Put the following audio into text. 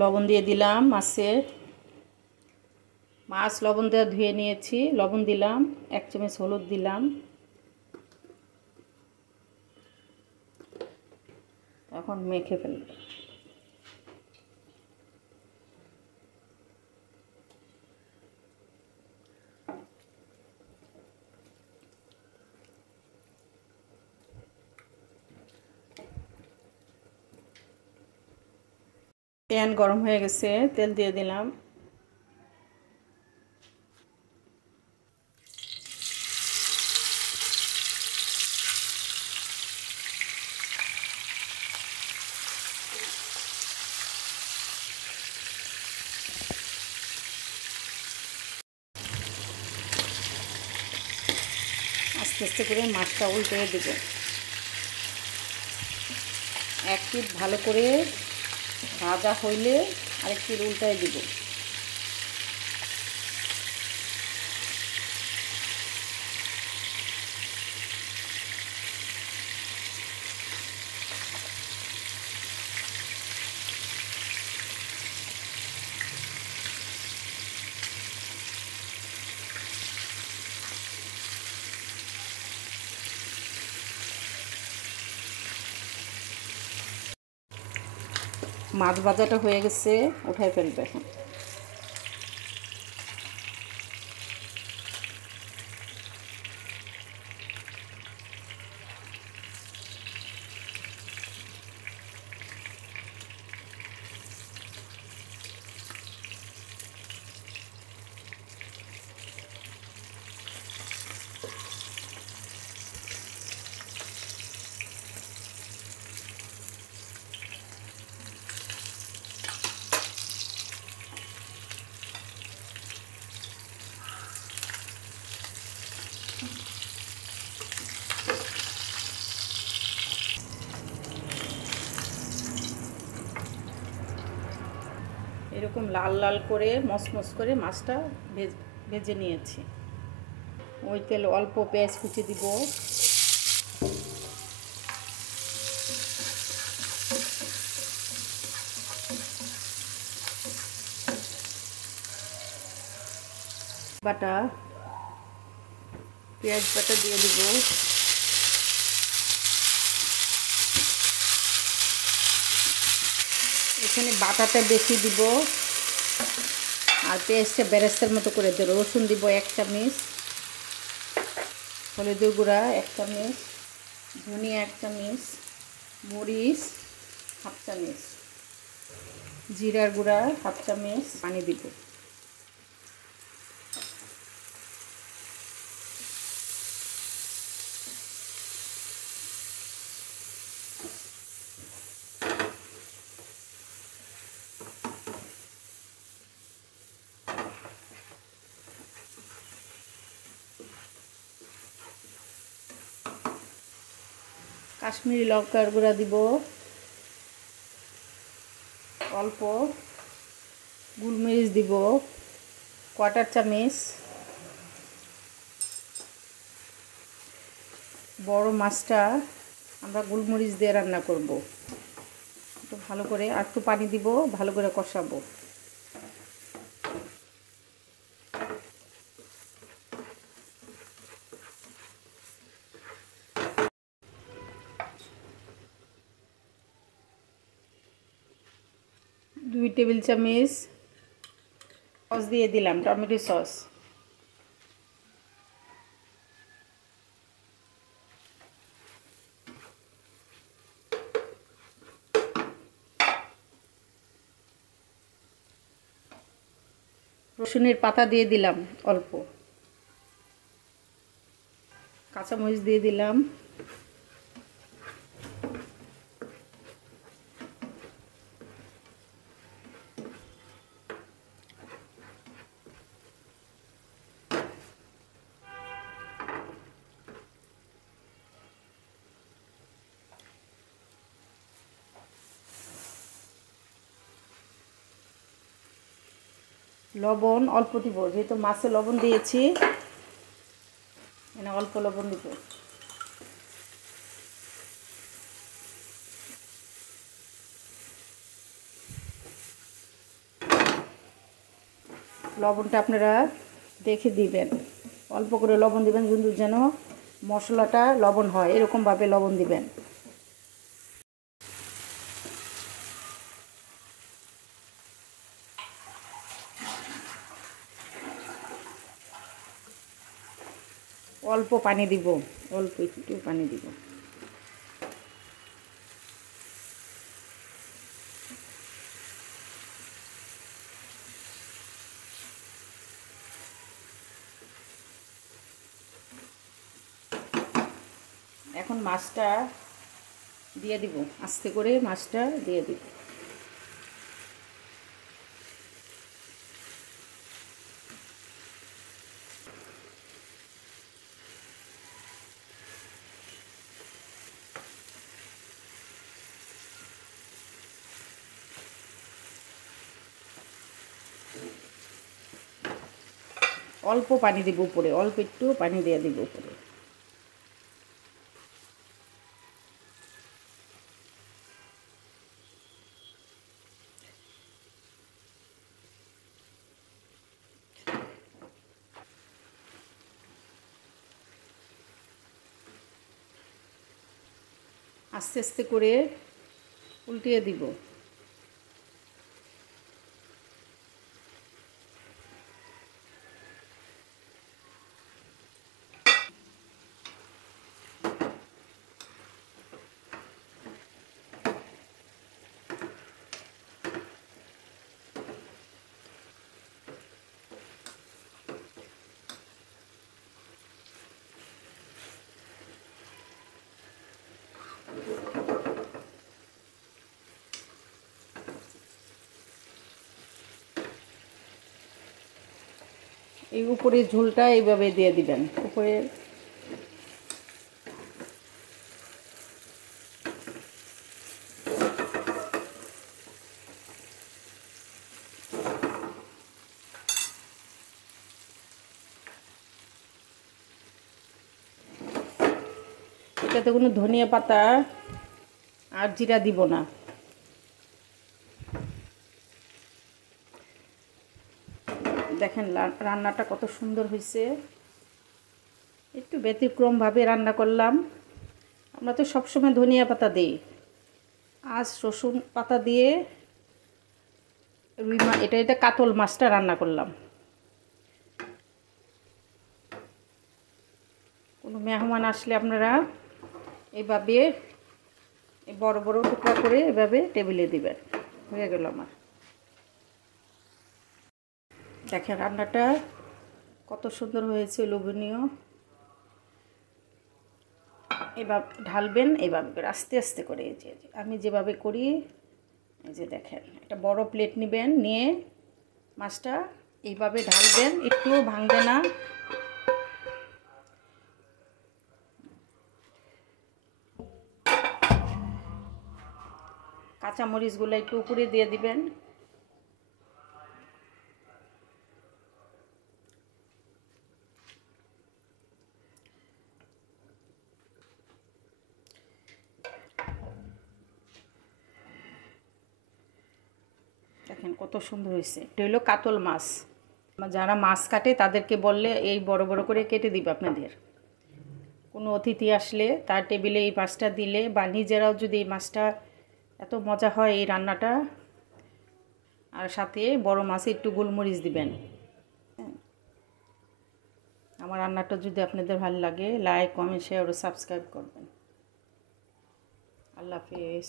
লবণ দিয়ে দিলাম মাছে। মাছ লবণ দিয়ে ধুয়ে নিয়েছি, লবণ দিলাম, 1 চামচ হলুদ দিলাম। এখন মেখে ফেলব। প্যান গরম হয়ে গেছে, তেল দিয়ে দিলাম। আস্তে আস্তে করে মাছটা উল্টে দেব। এক পিঠ ভালো করে ভাজা হইলে আরেক পিঠ উল্টায় দেব। মাছ ভাজাটা হয়ে গেছে, উঠায় ফেলবে এখন। এরকম লাল লাল করে মচমচ করে মাছটা ভেজে নিয়েছি। ওই তেল অল্প পেঁয়াজ কুচি দিব। বাটা, পেঁয়াজ বাটা দিয়ে দিব। এখানে বাটাটা বেশি দিব আর পেঁয়াজটা বেরেস্তার মতো করে দেব। রসুন দিব 1 চামচ, হলুদের গুঁড়া 1 চামচ, ধনিয়া 1 চামচ, মরিচ 1/2 চামচ, জিরার গুঁড়া 1/2 চামচ, পানি দিব। কাশ্মীরি লঙ্কার গুঁড়া দিব অল্প, গোলমরিচ দিব 1/4 চামচ। বড় মাছটা আমরা গোলমরিচ দিয়ে রান্না করব। তো ভালো করে আর একটু পানি দিব, ভালো করে কষাবো। দুই টেবিল চামচ সস দিয়ে দিলাম, টমেটো সস। রসুনের পাতা দিয়ে দিলাম অল্প, কাঁচামরিচ দিয়ে দিলাম, লবণ অল্প দিব, যেহেতু মাছে লবণ দিয়েছি এখানে অল্প লবণ দিব। লবণটা আপনারা দেখে দিবেন, অল্প করে লবণ দিবেন, কিন্তু যেন মশলাটা লবণ হয় এরকমভাবে লবণ দিবেন। অল্প পানি দিব, অল্প একটু পানি দিব। এখন মাছটা দিয়ে দিব, আস্তে করে মাছটা দিয়ে দিব। অল্প পানি দিব উপরে, অল্প একটু পানি দিয়ে দিব উপরে। আস্তে আস্তে করে উল্টিয়ে দিব। এই উপরে ঝোলটা এইভাবে দিয়ে দিবেন উপরে। এটাতে কোনো ধনিয়া পাতা আর জিরা দিব না। দেখেন রান্নাটা কত সুন্দর হয়েছে। একটু ব্যতিক্রমভাবে রান্না করলাম। আমরা তো সবসময় ধনিয়া পাতা দিই, আজ রসুন পাতা দিয়ে এটা কাতল মাছটা রান্না করলাম। কোনো মেহমান আসলে আপনারা এইভাবে বড় বড় টুকরা করে এভাবে টেবিলে দিবেন। হয়ে গেল আমার। দেখেন রান্নাটা কত সুন্দর হয়েছে, লোভনীয়। এভাবে ঢালবেন, এইভাবে করে আস্তে আস্তে করে। এই যে আমি যেভাবে করি, এই যে দেখেন, একটা বড় প্লেট নেবেন, নিয়ে মাছটা এইভাবে ঢালবেন, একটুও ভাঙবে না। কাঁচামরিচগুলো একটু উপরে দিয়ে দিবেন। দেখেন কত সুন্দর হয়েছে। এটা হলো কাতল মাছ। যারা মাছ কাটে তাদেরকে বললে এই বড় বড় করে কেটে দিবে আপনাদের। কোনো অতিথি আসলে তার টেবিলে এই মাছটা দিলে, বা নিজেরাও যদি এই মাছটা, এত মজা হয় এই রান্নাটা। আর সাথে বড় মাছে একটু গোলমরিচ দিবেন। আমার রান্নাটা যদি আপনাদের ভালো লাগে, লাইক, কমেন্ট, শেয়ার ও সাবস্ক্রাইব করবেন। আল্লাহ হাফেজ।